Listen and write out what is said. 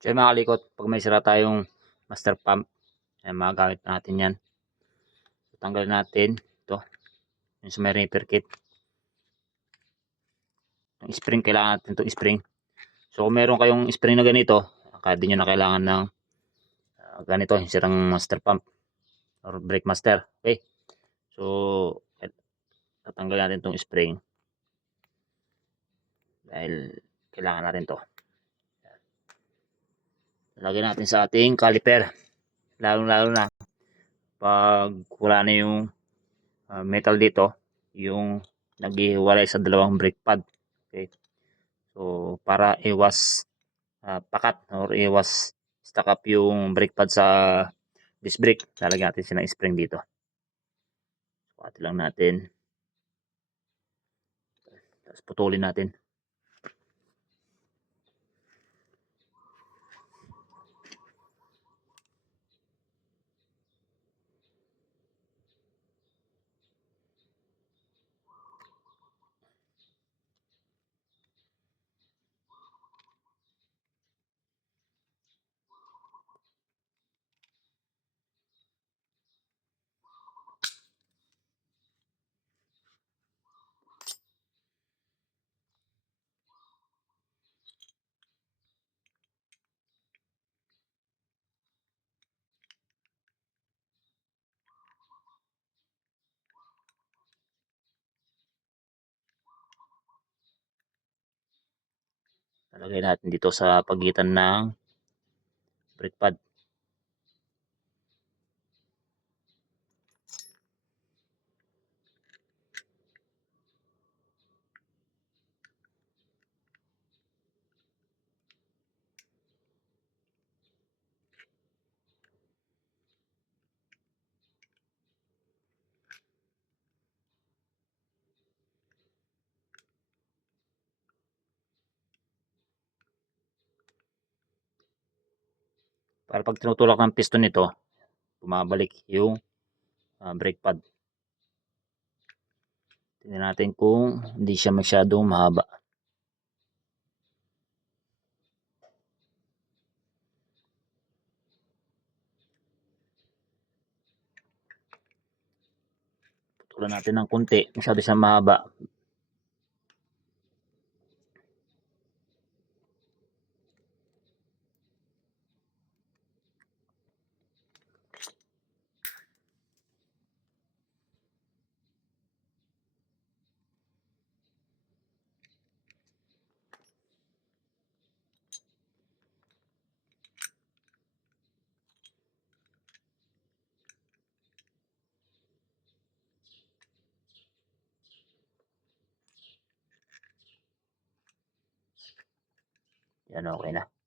So yun mga kalikot, pag may sira tayong master pump, ay magagamit pa natin yan. So, tanggalin natin ito, yung sa may repair kit. Yung spring, kailangan natin itong spring. So kung meron kayong spring na ganito, kaya di nyo na kailangan ng ganito, yung sirang master pump or brake master. Okay, so tatanggalin natin itong spring dahil kailangan natin to. Lagyan natin sa ating caliper, lalo na pag wala na yung metal dito, yung naghihiwalay sa dalawang brake pad. Okay, so para iwas pakat or iwas stuck up yung brake pad sa disc brake, lalagyan natin siya ng spring dito. Pati lang natin, tapos putulin natin. Lalagay natin dito sa pagitan ng brake pad. Para pag tinutulak ng piston nito, bumabalik yung brake pad. Tingnan natin kung hindi siya masyadong mahaba. Putulan natin ng konti, masyado siyang mahaba. Yan, okay na.